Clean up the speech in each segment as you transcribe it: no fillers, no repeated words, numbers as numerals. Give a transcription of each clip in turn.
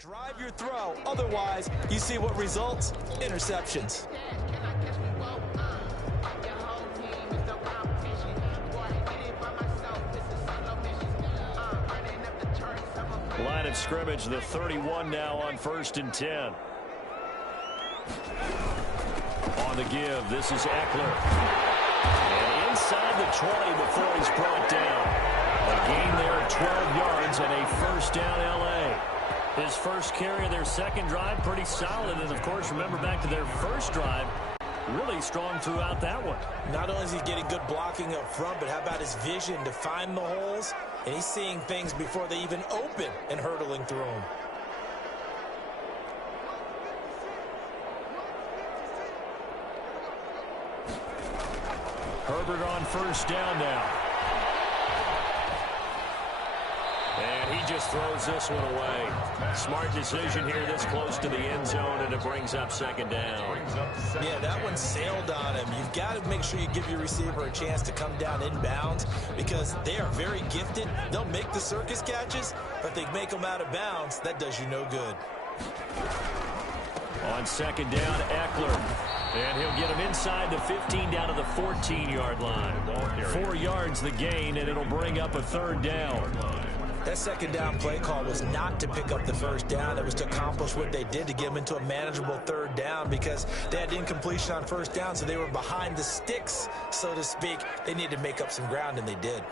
Drive your throw. Otherwise, you see what results? Interceptions. Line of scrimmage, the 31 now on 1st and 10. On the give, this is Eckler. And inside the 20 before he's brought down. A gain there of 12 yards and a first down L.A. His first carry of their second drive, pretty solid. And, of course, remember back to their first drive, really strong throughout that one. Not only is he getting good blocking up front, but how about his vision to find the holes? And he's seeing things before they even open and hurdling through them. Herbert on first down now. And he just throws this one away. Smart decision here this close to the end zone, and it brings up second down. Yeah, that one sailed on him. You've got to make sure you give your receiver a chance to come down inbounds because they are very gifted. They'll make the circus catches, but they make them out of bounds. That does you no good. On second down, Eckler. And he'll get him inside the 15 down to the 14-yard line. 4 yards the gain, and it'll bring up a third down. That second down play call was not to pick up the first down. It was to accomplish what they did to get them into a manageable third down because they had incompletion on first down, so they were behind the sticks, so to speak. They needed to make up some ground, and they did.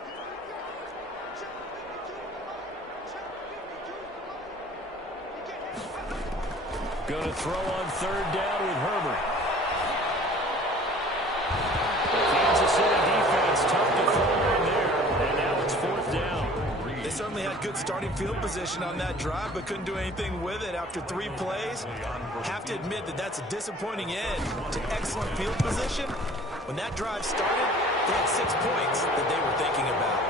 Going to throw on third down with Herbert. The Kansas City defense tough to throw in there, and now it's fourth down. They certainly had good starting field position on that drive, but couldn't do anything with it after 3 plays. Have to admit that that's a disappointing end to excellent field position. When that drive started, they had 6 points that they were thinking about.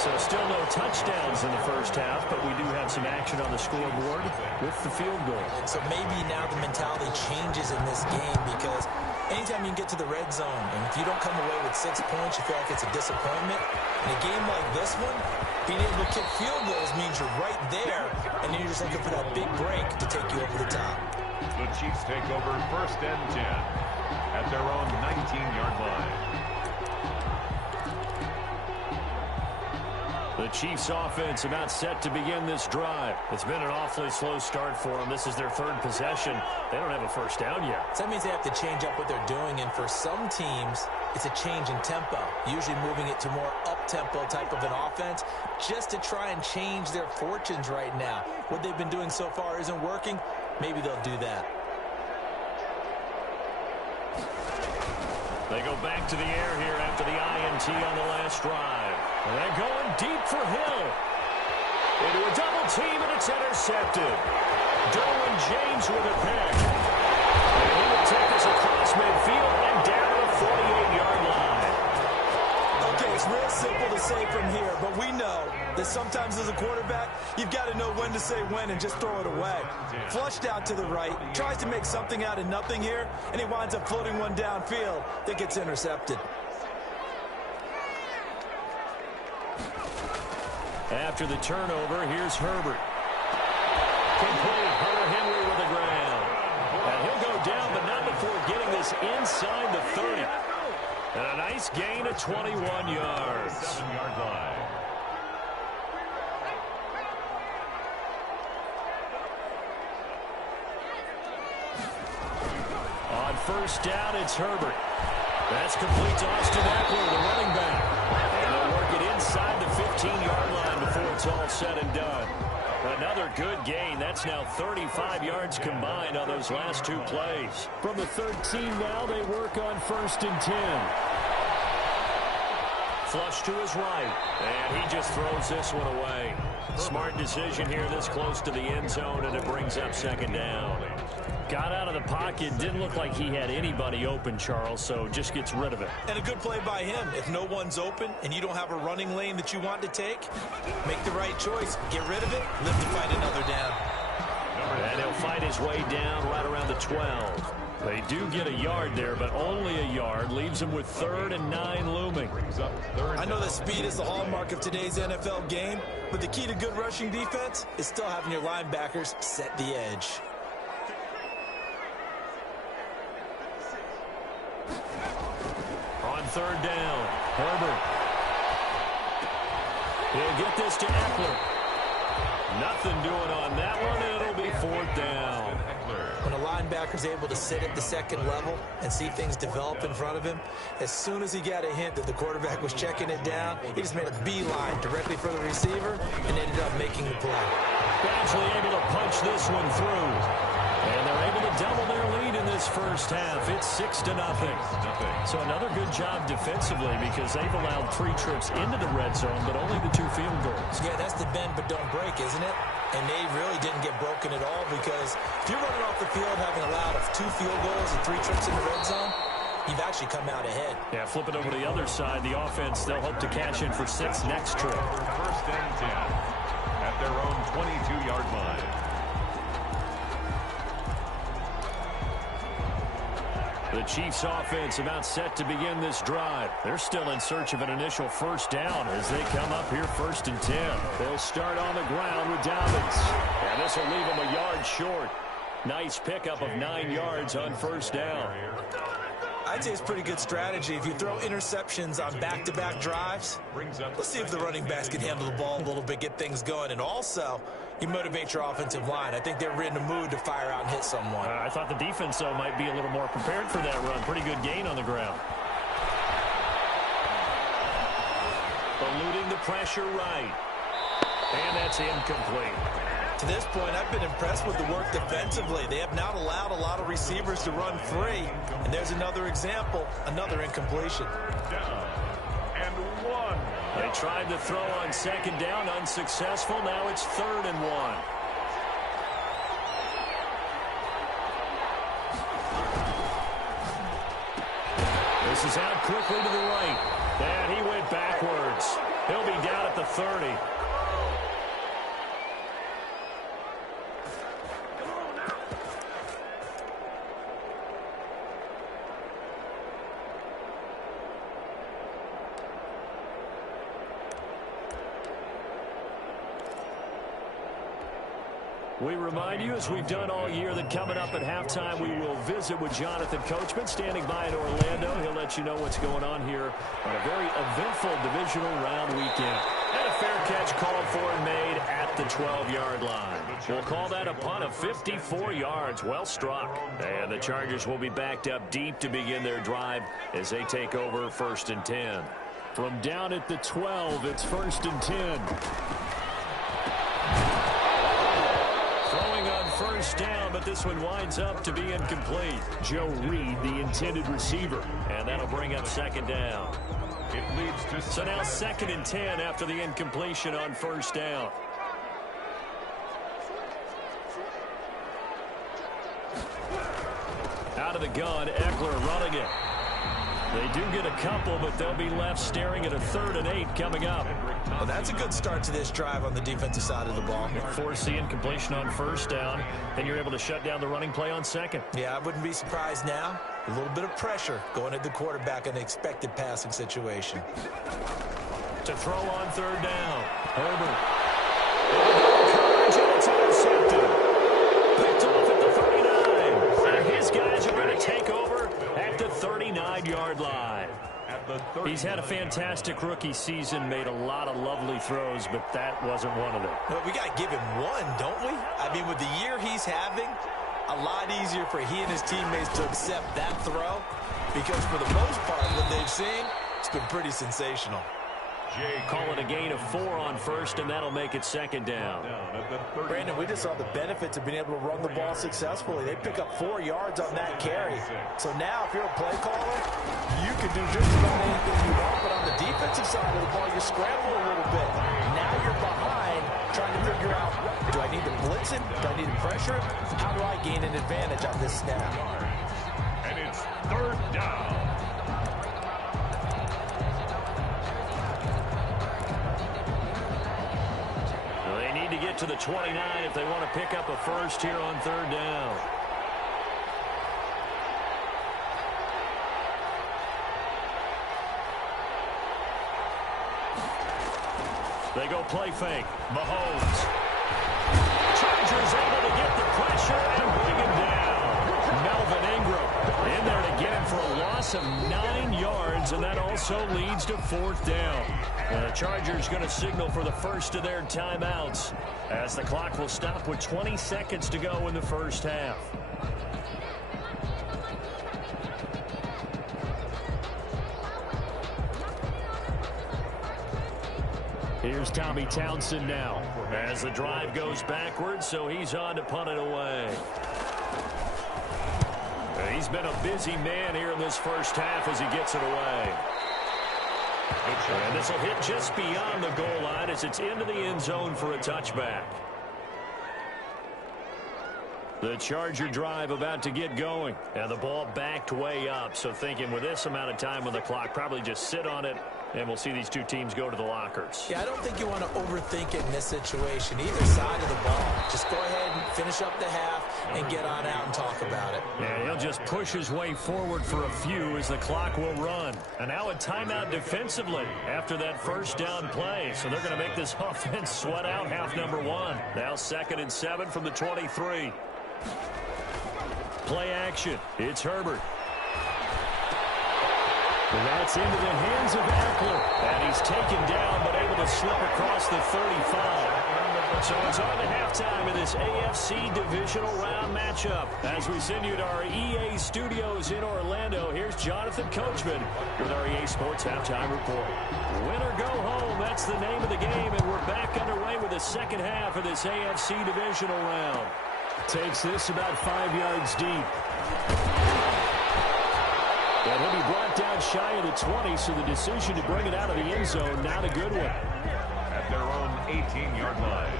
So still no touchdowns in the first half, but we do have some action on the scoreboard with the field goal. So maybe now the mentality changes in this game because anytime you can get to the red zone, and if you don't come away with 6 points, you feel like it's a disappointment. In a game like this one, being able to kick field goals means you're right there, and then you're just looking for that big break to take you over the top. The Chiefs take over 1st and 10 at their own 19-yard line. The Chiefs offense about set to begin this drive. It's been an awfully slow start for them. This is their 3rd possession. They don't have a first down yet. So that means they have to change up what they're doing, and for some teams, it's a change in tempo, usually moving it to more up-tempo type of an offense just to try and change their fortunes right now. What they've been doing so far isn't working. Maybe they'll do that. They go back to the air here after the INT on the last drive. And they're going deep for Hill. Into a double team, and it's intercepted. Derwin James with a pick. And he will take us across midfield and down to the 48-yard line. Okay, it's real simple to say from here, but we know that sometimes as a quarterback, you've got to know when to say when and just throw it away. Flushed out to the right, tries to make something out of nothing here, and he winds up floating one downfield that gets intercepted. After the turnover, here's Herbert. Complete. Hunter Henry with the ground. And he'll go down, but not before getting this inside the 30. And a nice gain of 21 yards. 7-yard line. On first down, it's Herbert. That's complete to Austin Eckler, the running back. And they'll work it inside the 15-yard line before it's all said and done. Another good gain. That's now 35 yards combined on those last 2 plays. From the 13 now, they work on 1st and 10. Flush to his right, and he just throws this one away. Smart decision here this close to the end zone, and it brings up second down. Got out of the pocket, didn't look like he had anybody open, Charles, so just gets rid of it. And a good play by him. If no one's open and you don't have a running lane that you want to take, make the right choice. Get rid of it, live to fight another down. And he'll fight his way down right around the 12. They do get a yard there, but only a yard. Leaves them with 3rd and 9 looming. I know that speed is the hallmark of today's NFL game, but the key to good rushing defense is still having your linebackers set the edge. On 3rd down, Herbert. He'll get this to Eckler. Nothing doing on that one, and it'll be 4th down. When a linebacker's able to sit at the second level and see things develop in front of him, as soon as he got a hint that the quarterback was checking it down, he just made a beeline directly for the receiver and ended up making the play. Actually able to punch this one through. And they're able to double their lead in this first half. It's 6-0. So another good job defensively because they've allowed 3 trips into the red zone, but only the 2 field goals. Yeah, that's the bend but don't break, isn't it? And they really didn't get broken at all because if you're running off the field having allowed 2 field goals and 3 trips in the red zone, you've actually come out ahead. Yeah, flip it over to the other side. The offense, they'll hope to cash in for 6 next trip. 1st and 10 at their own 22-yard line. The Chiefs offense about set to begin this drive. They're still in search of an initial 1st down as they come up here 1st and 10. They'll start on the ground with Dobbins. And this will leave them a yard short. Nice pickup of 9 yards on 1st down. I'd say it's pretty good strategy. If you throw interceptions on back-to-back drives, let's see if the running backs can handle the ball a little bit, get things going. And also, you motivate your offensive line. I think they're in the mood to fire out and hit someone. I thought the defense, though, might be a little more prepared for that run. Pretty good gain on the ground. Eluding the pressure right. And that's incomplete. To this point, I've been impressed with the work defensively. They have not allowed a lot of receivers to run free. And there's another example, another incompletion. Down and 1. They tried to throw on 2nd down, unsuccessful. Now it's 3rd and 1. This is out quickly to the right. And he went backwards. He'll be down at the 30. We remind you, as we've done all year, that coming up at halftime, we will visit with Jonathan Coachman, standing by in Orlando. He'll let you know what's going on here on a very eventful divisional round weekend. And a fair catch called for and made at the 12-yard line. We'll call that a punt of 54 yards. Well struck. And the Chargers will be backed up deep to begin their drive as they take over 1st and 10. From down at the 12, it's 1st and 10. 1st down, but this one winds up to be incomplete. Joe Reed, the intended receiver, and that'll bring up 2nd down. It leads to so now 2nd and 10 after the incompletion on 1st down. Out of the gun, Eckler running it. They do get a couple, but they'll be left staring at a 3rd and 8 coming up. Well, that's a good start to this drive on the defensive side of the ball. Force the incompletion on 1st down, then you're able to shut down the running play on 2nd. Yeah, I wouldn't be surprised now. A little bit of pressure going at the quarterback in an expected passing situation. To throw on 3rd down, Herbert. Coverage, and it's intercepted. Picked off at the 39. And his guys are going to take over at the 39-yard line. He's had a fantastic rookie season, made a lot of lovely throws, but that wasn't one of them. Well, we got to give him one, don't we? I mean, with the year he's having, a lot easier for he and his teammates to accept that throw because for the most part, what they've seen, it's been pretty sensational. Call it a gain of 4 on 1st, and that'll make it 2nd down. Brandon, we just saw the benefits of being able to run the ball successfully. They pick up 4 yards on that carry. So now, if you're a play caller, you can do just about anything you want, but on the defensive side of the ball, you scramble a little bit. Now you're behind, trying to figure out, do I need to blitz him? Do I need to pressure him? How do I gain an advantage on this snap? And it's 3rd down. To get to the 29 if they want to pick up a 1st here on 3rd down. They go play fake. Mahomes. Chargers able to get the pressure and bring him down. Melvin Ingram in there to get him for a loss of 9 yards, and that also leads to 4th down. The Chargers going to signal for the first of their timeouts as the clock will stop with 20 seconds to go in the first half. Here's Tommy Townsend now as the drive goes backwards, so he's on to punt it away. He's been a busy man here in this first half as he gets it away. And this will hit just beyond the goal line as it's into the end zone for a touchback. The Charger drive about to get going. And the ball backed way up, so thinking with this amount of time on the clock, probably just sit on it, and we'll see these two teams go to the lockers. Yeah, I don't think you want to overthink it in this situation, either side of the ball. Just go ahead and finish up the half and get on out and talk about it. Yeah, he'll just push his way forward for a few as the clock will run. And now a timeout defensively after that first down play. So they're going to make this offense sweat out half number 1. Now 2nd and 7 from the 23. Play action. It's Herbert. That's into the hands of Eckler. And he's taken down but able to slip across the 35. So it's on to halftime in this AFC Divisional Round matchup. As we send you to our EA studios in Orlando, here's Jonathan Coachman with our EA Sports Halftime Report. Win or go home, that's the name of the game, and we're back underway with the second half of this AFC Divisional Round. Takes this about 5 yards deep. And he'll be brought down shy of the 20, so the decision to bring it out of the end zone, not a good one. At their own 18-yard line.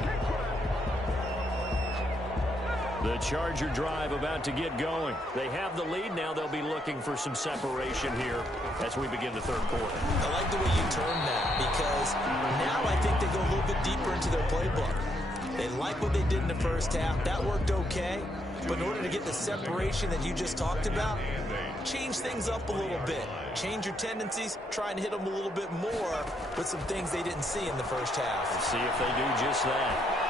The Charger drive about to get going. They have the lead. Now they'll be looking for some separation here as we begin the third quarter. I like the way you term that, because now I think they go a little bit deeper into their playbook. They like what they did in the first half. That worked okay. But in order to get the separation that you just talked about, change things up a little bit. Change your tendencies, try and hit them a little bit more with some things they didn't see in the first half. Let's see if they do just that.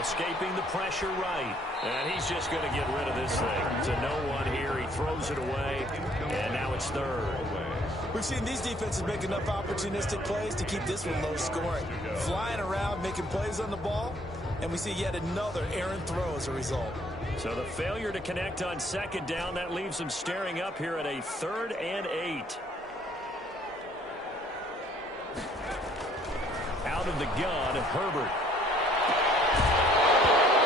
Escaping the pressure right. And he's just going to get rid of this thing. To no one here. He throws it away. And now it's 3rd. We've seen these defenses make enough opportunistic plays to keep this one low scoring. Flying around, making plays on the ball. And we see yet another errant throw as a result. So the failure to connect on 2nd down, that leaves them staring up here at a 3rd and 8. Out of the gun, Herbert.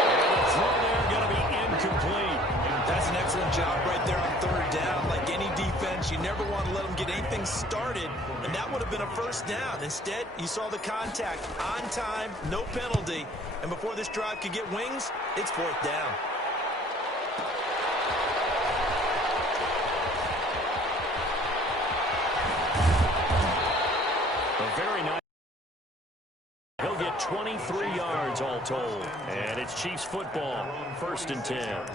And the throw there going to be incomplete. That's an excellent job right there on 3rd down. Like any defense, you never want to let them get anything started, and that would have been a first down. Instead, you saw the contact on time, no penalty, and before this drive could get wings, it's 4th down. Very nice. He'll get 23 yards all told. And it's Chiefs football. 1st and 10.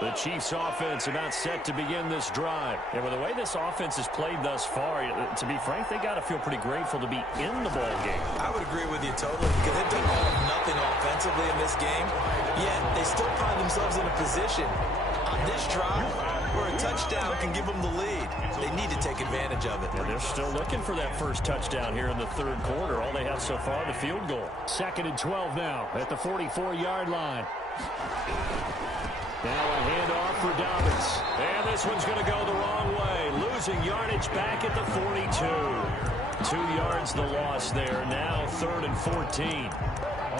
The Chiefs offense about set to begin this drive. And with the way this offense has played thus far, to be frank, they got to feel pretty grateful to be in the ball game. I would agree with you totally, because they've done all or nothing offensively in this game, yet they still find themselves in a position on this drive where a touchdown can give them the lead. They need to take advantage of it. And they're still looking for that first touchdown here in the 3rd quarter. All they have so far, the field goal. 2nd and 12 now at the 44-yard line. Now a handoff for Dobbins. And this one's going to go the wrong way. Losing yardage back at the 42. 2 yards the loss there. Now 3rd and 14.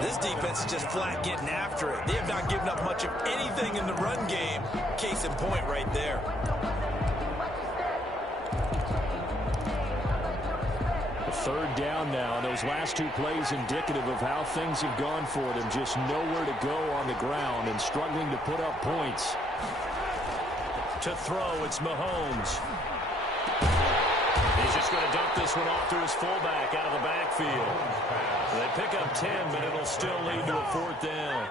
This defense is just flat getting after it. They have not given up much of anything in the run game. Case in point right there. The 3rd down now. Those last 2 plays indicative of how things have gone for them. Just nowhere to go on the ground and struggling to put up points. To throw, it's Mahomes. He's just going to dump this one off to his fullback out of the backfield. They pick up 10, but it'll still lead to a 4th down.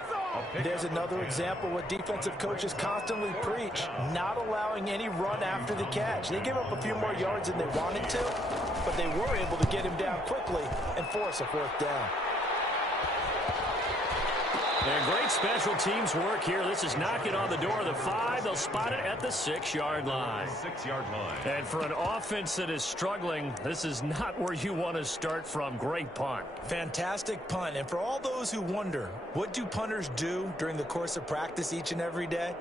There's another example what defensive coaches constantly preach, not allowing any run after the catch. They gave up a few more yards than they wanted to, but they were able to get him down quickly and force a fourth down. And great special teams work here. This is knocking on the door of the 5. They'll spot it at the 6-yard line. 6-yard line. And for an offense that is struggling, this is not where you want to start from. Great punt. Fantastic punt. And for all those who wonder, what do punters do during the course of practice each and every day?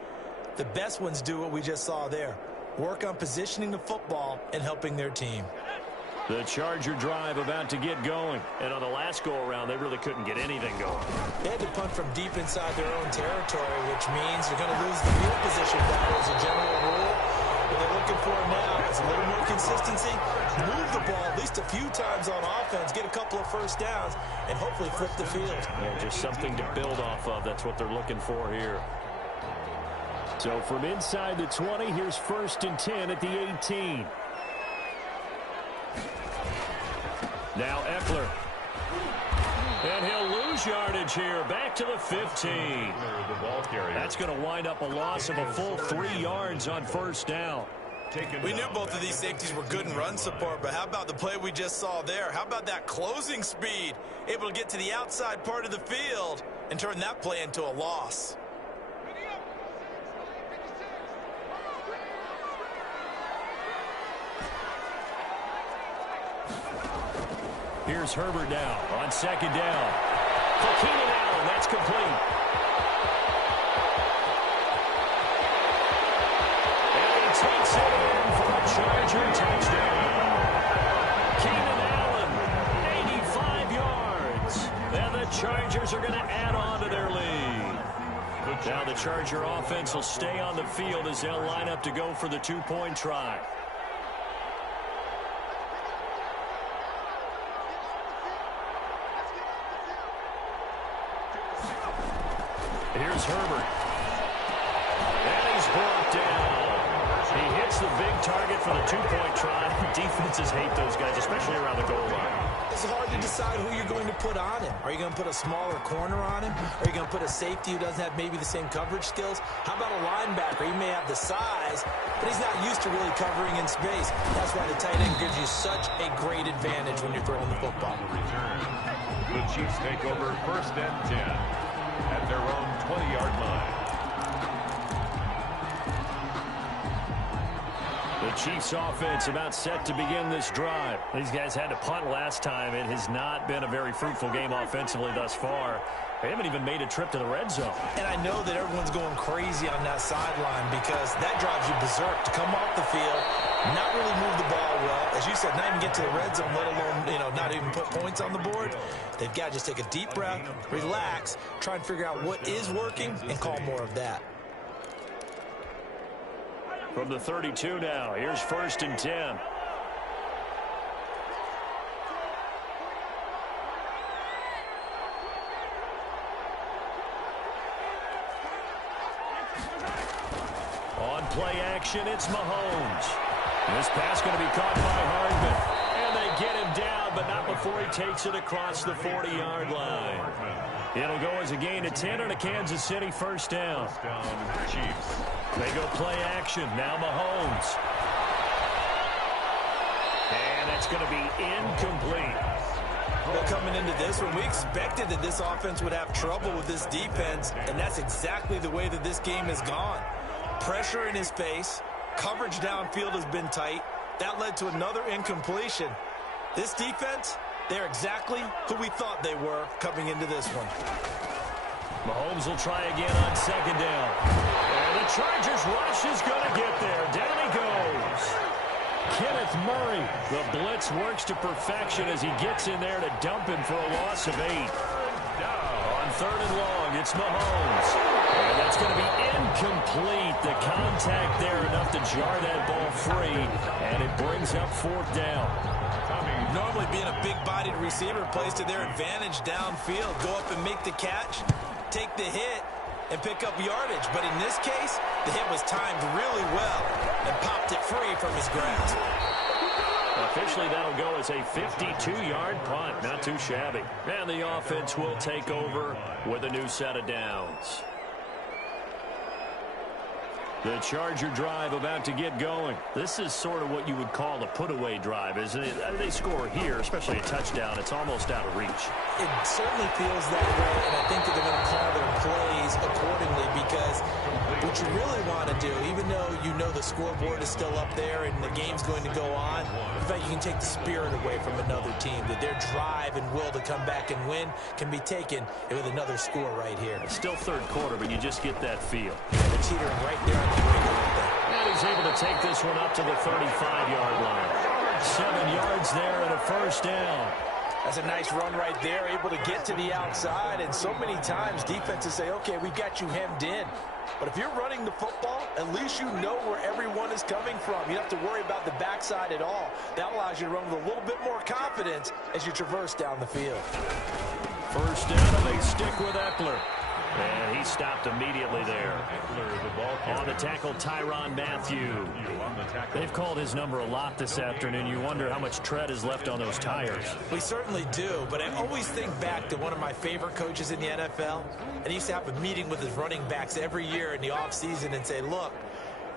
The best ones do what we just saw there. Work on positioning the football and helping their team. The Charger drive about to get going. And on the last go-around, they really couldn't get anything going. They had to punt from deep inside their own territory, which means they're going to lose the field position battle as a general rule. What they're looking for now is a little more consistency, move the ball at least a few times on offense, get a couple of first downs, and hopefully flip the field. Yeah, just something to build off of. That's what they're looking for here. So from inside the 20, here's 1st and 10 at the 18. Now Eckler. And he'll lose yardage here. Back to the 15. That's going to wind up a loss of a full 3 yards on 1st down. We knew both of these safeties were good in run support, but how about the play we just saw there? How about that closing speed? Able to get to the outside part of the field and turn that play into a loss. Here's Herbert now on 2nd down. For Keenan Allen, that's complete. And he takes it in for a Charger touchdown. Keenan Allen, 85 yards. And the Chargers are going to add on to their lead. Now the Charger offense will stay on the field as they'll line up to go for the 2-point try. Here's Herbert. And he's brought down. He hits the big target for the 2-point try. Defenses hate those guys, especially around the goal line. It's hard to decide who you're going to put on him. Are you going to put a smaller corner on him? Are you going to put a safety who doesn't have maybe the same coverage skills? How about a linebacker? He may have the size, but he's not used to really covering in space. That's why the tight end gives you such a great advantage when you're throwing the football. Return. The Chiefs take over 1st and 10 at their own 20-yard line. The Chiefs offense about set to begin this drive. These guys had to punt last time. It has not been a very fruitful game offensively thus far. They haven't even made a trip to the red zone. And I know that everyone's going crazy on that sideline because that drives you berserk to come off the field, not really move the ball well. As you said, not even get to the red zone, let alone, not even put points on the board. They've got to just take a deep breath, relax, try and figure out what is working, and call more of that. From the 32 now, here's 1st and 10. On play action, it's Mahomes. This pass going to be caught by Hardman. And they get him down, but not before he takes it across the 40-yard line. It'll go as a gain of 10 and a Kansas City 1st down. First down, Chiefs. They go play action. Now Mahomes. And that's going to be incomplete. Well, coming into this one, we expected that this offense would have trouble with this defense, and that's exactly the way that this game has gone. Pressure in his face. Coverage downfield has been tight. That led to another incompletion. This defense, they're exactly who we thought they were coming into this one. Mahomes will try again on 2nd down. And the Chargers rush is going to get there. Down he goes. Kenneth Murray. The blitz works to perfection as he gets in there to dump him for a loss of 8. On 3rd and long, it's Mahomes. And that's going to be incomplete. The contact there enough to jar that ball free. And it brings up 4th down. Normally being a big-bodied receiver plays to their advantage downfield. Go up and make the catch, take the hit, and pick up yardage. But in this case, the hit was timed really well and popped it free from his grasp. Officially, that'll go as a 52-yard punt. Not too shabby. And the offense will take over with a new set of downs. The Charger drive about to get going. This is sort of what you would call a put-away drive, isn't it? They score here, especially a touchdown. It's almost out of reach. It certainly feels that way, and I think that they're going to call their plays accordingly because what you really want to do, even though you know the scoreboard is still up there and the game's going to go on, in fact, you can take the spirit away from another team, that their drive and will to come back and win can be taken with another score right here. It's still third quarter, but you just get that feel. Yeah, they're teetering right there on the brink of it. And he's able to take this one up to the 35-yard line. 7 yards there and a first down. That's a nice run right there, able to get to the outside. And so many times defenses say, okay, we've got you hemmed in. But if you're running the football, at least you know where everyone is coming from. You don't have to worry about the backside at all. That allows you to run with a little bit more confidence as you traverse down the field. First down, and they stick with Eckler. And he stopped immediately there. On the tackle, Tyrann Mathieu. They've called his number a lot this afternoon. You wonder how much tread is left on those tires. We certainly do, but I always think back to one of my favorite coaches in the NFL. And he used to have a meeting with his running backs every year in the offseason and say, look,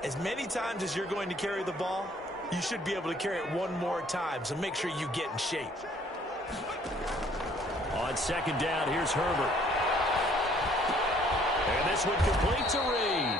as many times as you're going to carry the ball, you should be able to carry it one more time, so make sure you get in shape. On second down, here's Herbert. And this one complete to Reed.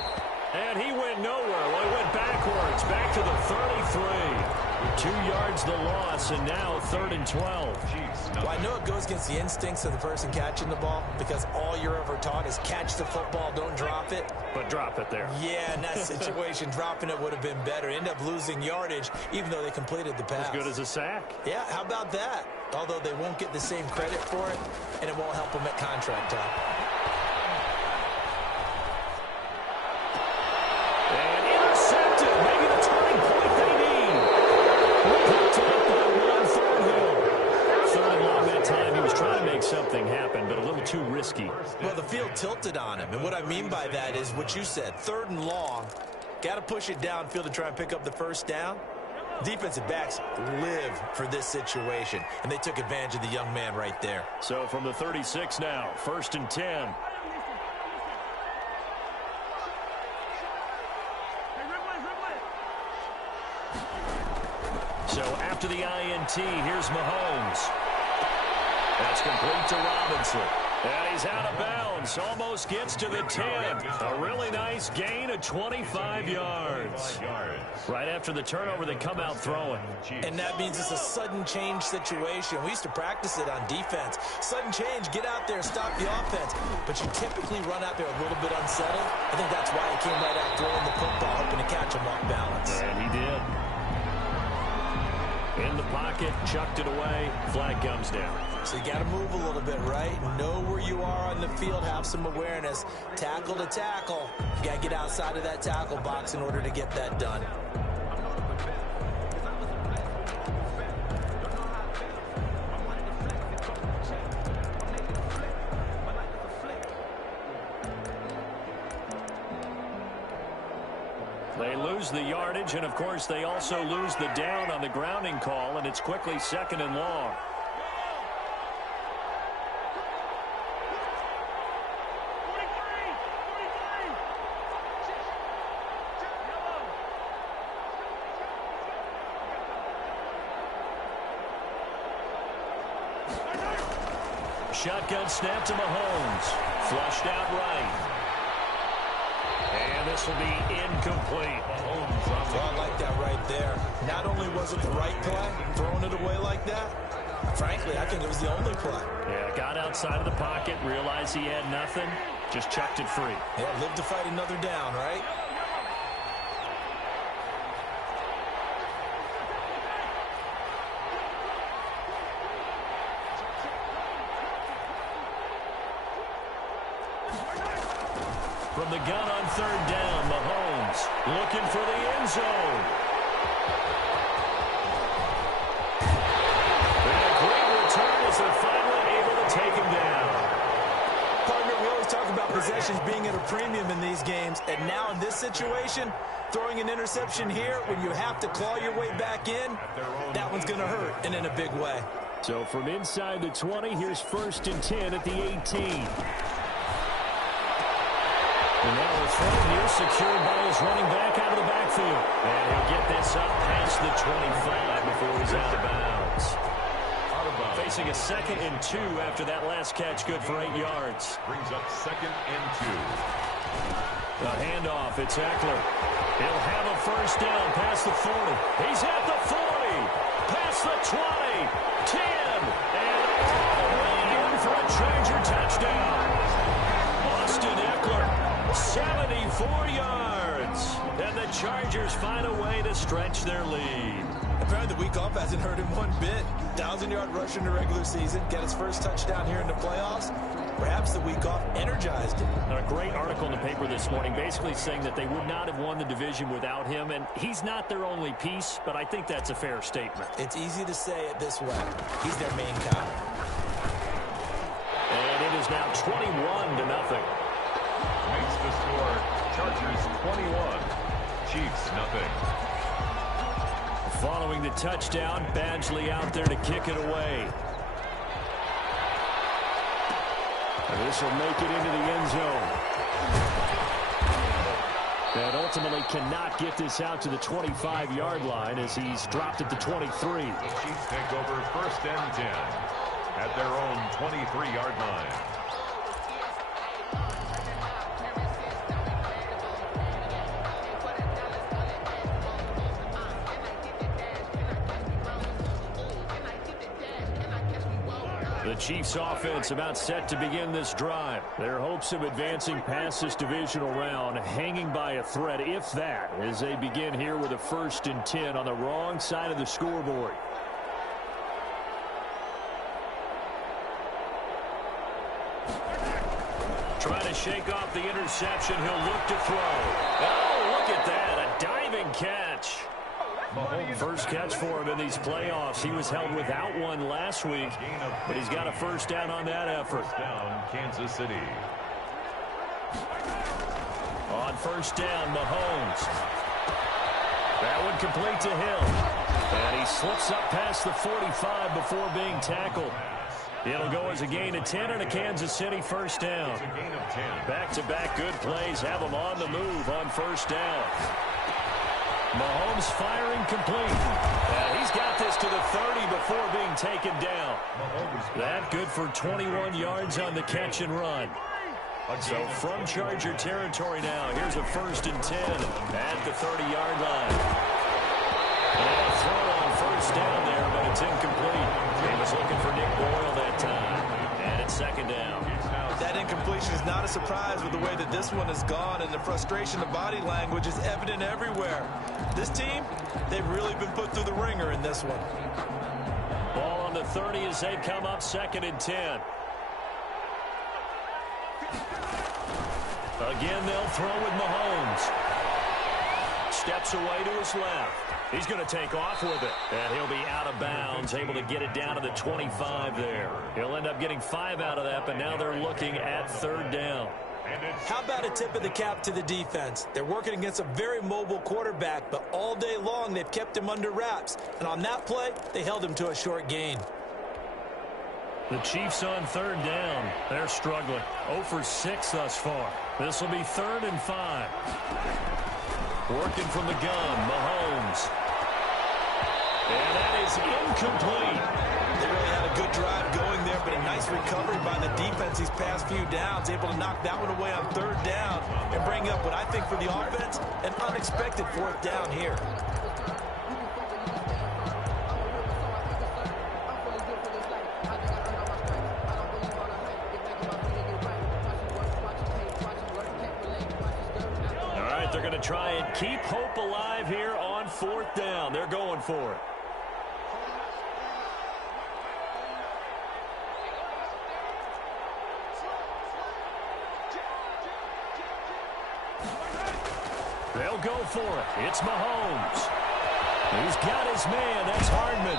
And he went nowhere. Well, he went backwards, back to the 33. 2 yards the loss, and now 3rd and 12. Well, I know it goes against the instincts of the person catching the ball because all you're ever taught is catch the football, don't drop it. But drop it there. Yeah, in that situation, dropping it would have been better. End up losing yardage, even though they completed the pass. As good as a sack. Yeah, how about that? Although they won't get the same credit for it, and it won't help them at contract time. Something happened, but a little too risky. Well, the field tilted on him, and what I mean by that is what you said, 3rd and long, got to push it downfield to try and pick up the first down. Defensive backs live for this situation, and they took advantage of the young man right there. So from the 36 now, 1st and 10. So after the INT, here's Mahomes. That's complete to Robinson. And he's out of bounds. Almost gets to the 10. A really nice gain of 25 yards. Right after the turnover, they come out throwing. And that means it's a sudden change situation. We used to practice it on defense. Sudden change, get out there, stop the offense. But you typically run out there a little bit unsettled. I think that's why he came right out throwing the football, hoping to catch him off balance. And he did. In the pocket, chucked it away, flag comes down. So you got to move a little bit, right? Know where you are on the field, have some awareness. Tackle to tackle. You got to get outside of that tackle box in order to get that done. They lose the yardage, and of course they also lose the down on the grounding call, and it's quickly 2nd and long. Shotgun snap to Mahomes. Flushed out right. And this will be incomplete. I like that right there. Not only was it the right play, throwing it away like that, frankly, I think it was the only play. Yeah, got outside of the pocket, realized he had nothing, just chucked it free. Yeah, live to fight another down, right? From the gun on 3rd down, Mahomes looking for the end zone. And a great return as they're finally able to take him down. Partner, we always talk about possessions being at a premium in these games, and now in this situation, Throwing an interception here when you have to claw your way back in, that one's going to hurt, and in a big way. So from inside the 20, here's 1st and 10 at the 18. And now the throw here secured by his running back out of the backfield. And he'll get this up past the 25 before he's out of bounds. Facing a 2nd and 2 after that last catch, good for 8 yards. Brings up 2nd and 2. The handoff, it's Eckler. He'll have a 1st down past the 40. He's at the 40, past the 20, 10, and all the way in for a Charger touchdown. Austin Eckler. 74 yards. And the Chargers find a way to stretch their lead. Apparently the week off hasn't hurt him one bit. 1,000-yard rush in the regular season. Got his first touchdown here in the playoffs. Perhaps the week off energized him. A great article in the paper this morning basically saying that they would not have won the division without him. And he's not their only piece, but I think that's a fair statement. It's easy to say it this way. He's their main guy. And it is now 21-0. Makes the score. Chargers 21. Chiefs nothing. Following the touchdown, Badgley out there to kick it away. And this will make it into the end zone. And ultimately cannot get this out to the 25-yard line as he's dropped at the 23. The Chiefs take over 1st and 10 at their own 23-yard line. The Chiefs offense about set to begin this drive. Their hopes of advancing past this divisional round hanging by a thread, if that, as they begin here with a 1st and 10 on the wrong side of the scoreboard. Trying to shake off the interception. He'll look to throw. Oh, look at that. A diving catch. First catch for him in these playoffs. He was held without one last week, but he's got a 1st down on that effort. First down, Kansas City. On 1st down, Mahomes. That one complete to Hill. And he slips up past the 45 before being tackled. It'll go as a gain of 10 and a Kansas City 1st down. It's a gain of 10. Back-to-back good plays have him on the move on 1st down. Mahomes firing complete. And he's got this to the 30 before being taken down. That good for 21 yards on the catch and run. So from Charger territory now, here's a 1st and 10 at the 30-yard line. And a throw on 1st down there, but it's incomplete. He was looking for Nick Boyle that time. And it's 2nd down. That incompletion is not a surprise with the way that this one has gone, and the frustration of body language is evident everywhere. This team, they've really been put through the ringer in this one. Ball on the 30 as they come up 2nd and 10. Again, they'll throw with Mahomes. Steps away to his left. He's going to take off with it. And he'll be out of bounds, able to get it down to the 25 there. He'll end up getting 5 out of that, but now they're looking at 3rd down. How about a tip of the cap to the defense? They're working against a very mobile quarterback, but all day long they've kept him under wraps. And on that play, they held him to a short gain. The Chiefs on 3rd down. They're struggling. 0 for 6 thus far. This will be 3rd and 5. Working from the gun, Mahomes. And that is incomplete. They really had a good drive going there, but a nice recovery by the defense these past few downs, able to knock that one away on 3rd down and bring up what I think for the offense, an unexpected 4th down here. They're going to try and keep hope alive here on 4th down. They're going for it. They'll go for it. It's Mahomes. He's got his man. That's Hardman.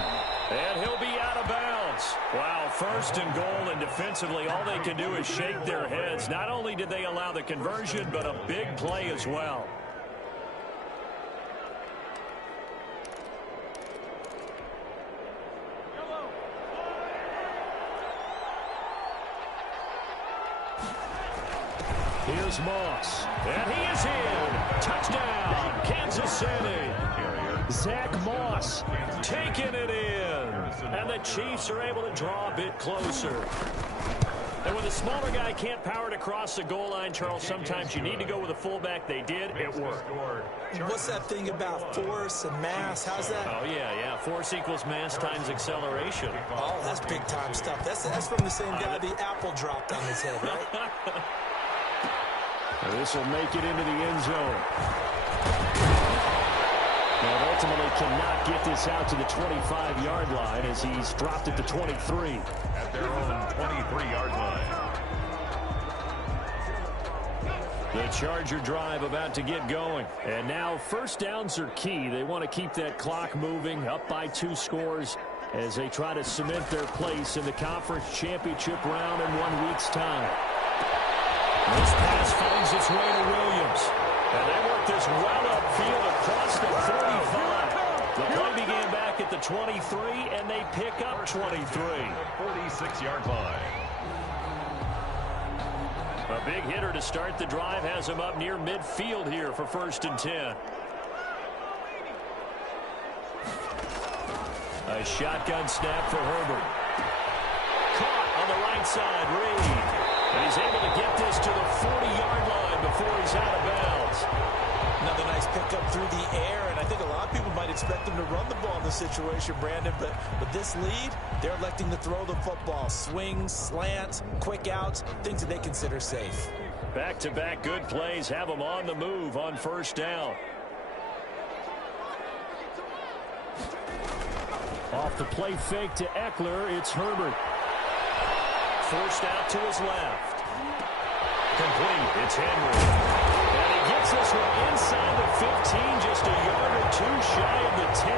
And he'll be out of bounds. Wow, 1st and goal, and defensively all they can do is shake their heads. Not only did they allow the conversion, but a big play as well. is Moss. And he is in. Touchdown, Kansas City. Zach Moss taking it in. And the Chiefs are able to draw a bit closer. And when the smaller guy can't power it across the goal line, Charles, sometimes you need to go with a fullback. They did. It worked. What's that thing about force and mass? How's that? Oh, yeah. Force equals mass times acceleration. Oh, that's big-time stuff. That's from the same guy the apple dropped on his head, right? This will make it into the end zone. And ultimately cannot get this out to the 25-yard line as he's dropped it to 23. At their own 23-yard line. The Charger drive about to get going. And now first downs are key. They want to keep that clock moving, up by 2 scores as they try to cement their place in the conference championship round in 1 week's time. This pass finds its way to Williams. And they work this well upfield across the 45. The play began back at the 23, and they pick up 23. The 46-yard line. A big hitter to start the drive has him up near midfield here for 1st and 10. A shotgun snap for Herbert. Caught on the right side, Reed. And he's able to get this to the 40-yard line before he's out of bounds. Another nice pickup through the air, and I think a lot of people might expect them to run the ball in this situation, Brandon, but with this lead, they're electing to throw the football. Swings, slants, quick outs, things that they consider safe. Back-to-back good plays have them on the move on 1st down. Off the play fake to Eckler, it's Herbert. Forced out to his left. Complete, it's Henry. And he gets this one inside the 15, just a yard or 2 shy of the 10.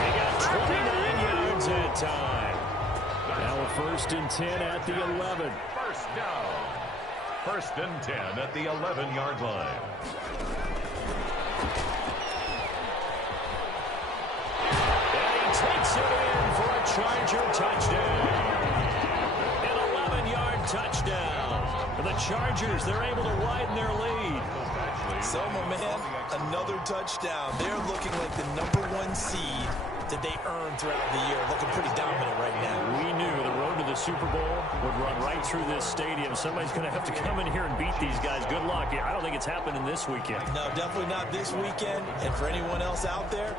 He got 29 yards that time. Now a 1st and 10 at the 11. First down. 1st and 10 at the 11-yard line. And he takes it in for a Charger touchdown. Touchdown. For the Chargers, they're able to widen their lead. So, my man, another touchdown. They're looking like the #1 seed that they earned throughout the year. Looking pretty dominant right now. We knew the road to the Super Bowl would run right through this stadium. Somebody's going to have to come in here and beat these guys. Good luck. I don't think it's happening this weekend. No, definitely not this weekend. And for anyone else out there,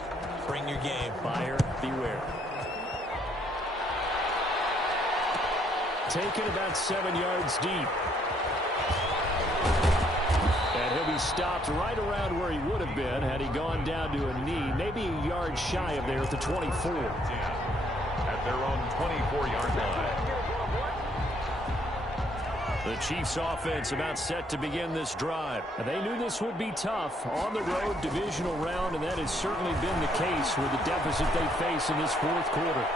bring your game. Buyer beware. Taken about 7 yards deep. And he'll be stopped right around where he would have been had he gone down to a knee, maybe a yard shy of there at the 24. At their own 24-yard line. The Chiefs offense about set to begin this drive. And they knew this would be tough. On the road, divisional round, and that has certainly been the case with the deficit they face in this 4th quarter.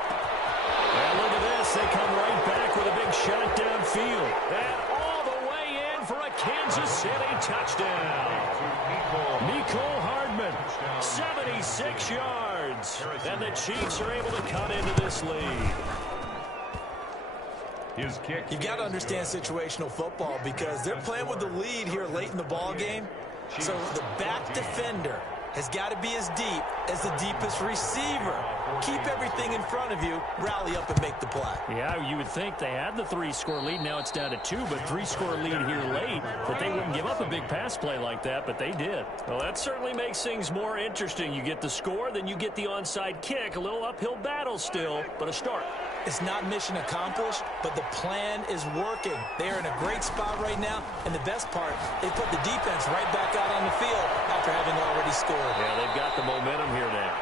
And look at this. They come right back with a big shot downfield. And all the way in for a Kansas City touchdown. Nicole Hardman, 76 yards. And the Chiefs are able to cut into this lead. His kick. You've got to understand situational football because they're playing with the lead here late in the ball game. So the back defender has got to be as deep as the deepest receiver. Keep everything in front of you, rally up and make the play. Yeah, you would think they had the 3-score lead. Now it's down to 2, but 3-score lead here late, that they wouldn't give up a big pass play like that, but they did. Well, that certainly makes things more interesting. You get the score, then you get the onside kick. A little uphill battle still, but a start. It's not mission accomplished, but the plan is working. They are in a great spot right now, and the best part, they put the defense right back out on the field after having already scored. Yeah, they've got the momentum here now.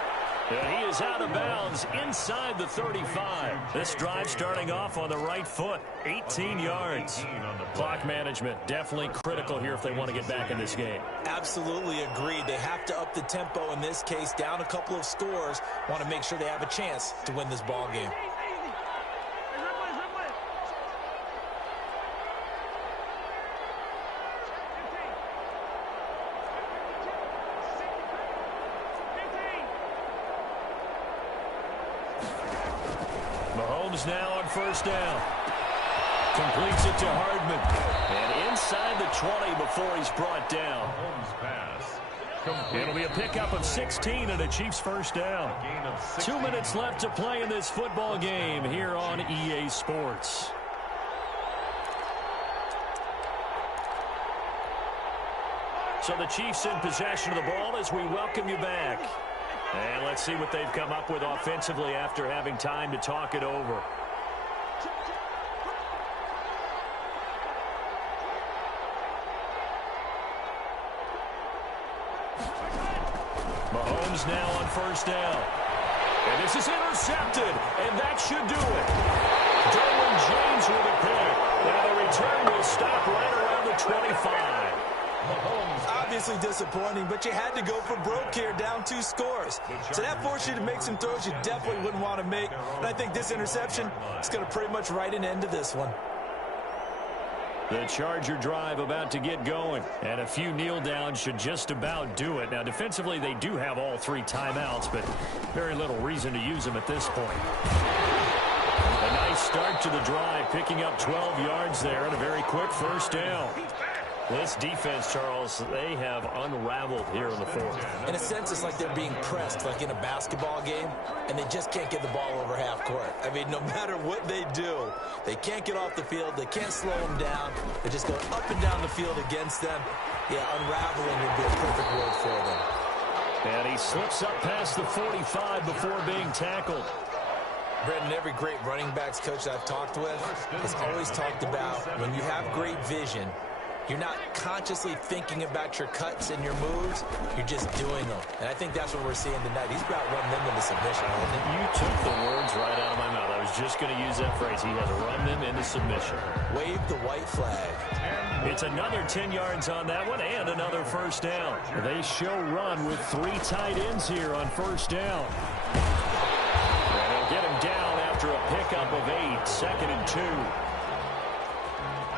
And he is out of bounds inside the 35. This drive starting off on the right foot, 18 yards. Clock management definitely critical here if they want to get back in this game. Absolutely agreed. They have to up the tempo in this case, down a couple of scores. Want to make sure they have a chance to win this ball game. Mahomes now on 1st down. Completes it to Hardman. And inside the 20 before he's brought down. Mahomes pass. It'll be a pickup of 16 and a Chiefs first down. 2 minutes left to play in this football game here on EA Sports. So the Chiefs in possession of the ball as we welcome you back. And let's see what they've come up with offensively after having time to talk it over. Mahomes now on first down. And this is intercepted, and that should do it. Derwin James with a pick. Now the return will stop right around the 25. Obviously disappointing, but you had to go for broke here, down 2 scores. So that forced you to make some throws you definitely wouldn't want to make. And I think this interception is going to pretty much write an end to this one. The Charger drive about to get going, and a few kneel downs should just about do it. Now, defensively, they do have all 3 timeouts, but very little reason to use them at this point. A nice start to the drive, picking up 12 yards there and a very quick first down. This defense, Charles, they have unraveled here in the 4th. In a sense, it's like they're being pressed, like in a basketball game, and they just can't get the ball over half court. I mean, no matter what they do, they can't get off the field. They can't slow them down. They're just going up and down the field against them. Yeah, unraveling would be a perfect word for them. And he slips up past the 45 before being tackled. Brendan, every great running backs coach I've talked with has always talked about when you have great vision, you're not consciously thinking about your cuts and your moves. You're just doing them. And I think that's what we're seeing tonight. He's about running them into submission. You took the words right out of my mouth. I was just going to use that phrase. He has run them into submission. Wave the white flag. It's another 10 yards on that one and another first down. They show run with 3 tight ends here on first down. And they'll get him down after a pickup of 8, 2nd and 2.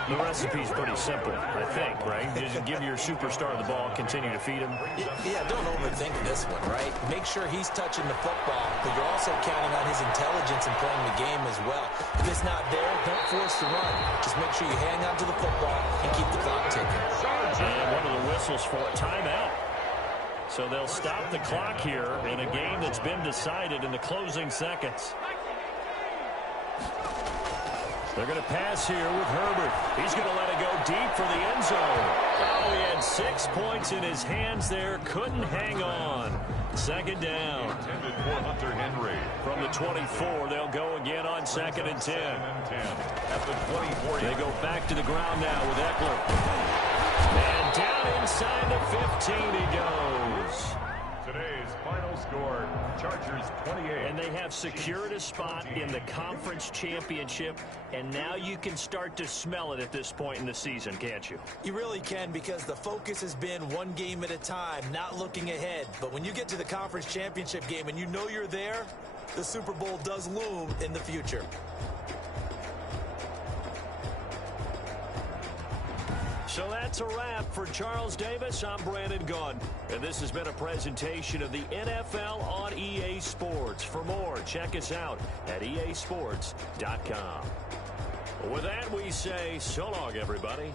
The recipe's pretty simple, I think, right? Just give your superstar the ball, continue to feed him. Yeah, don't overthink this one, right? Make sure he's touching the football, but you're also counting on his intelligence in playing the game as well. If it's not there, don't force the run. Just make sure you hang on to the football and keep the clock ticking. And one of the whistles for a timeout. So they'll stop the clock here in a game that's been decided in the closing seconds. They're going to pass here with Herbert. He's going to let it go deep for the end zone. Oh, he had 6 points in his hands there. Couldn't hang on. 2nd down. Intended for Hunter Henry. From the 24, they'll go again on 2nd and 10. At the 24. They go back to the ground now with Eckler. And down inside the 15 he goes. Today's final score, Chargers 28. And they have secured a spot in the conference championship, and now you can start to smell it at this point in the season, can't you? You really can, because the focus has been one game at a time, not looking ahead. But when you get to the conference championship game and you know you're there, the Super Bowl does loom in the future. So that's a wrap for Charles Davis. I'm Brandon Gunn, and this has been a presentation of the NFL on EA Sports. For more, check us out at easports.com. With that, we say so long, everybody.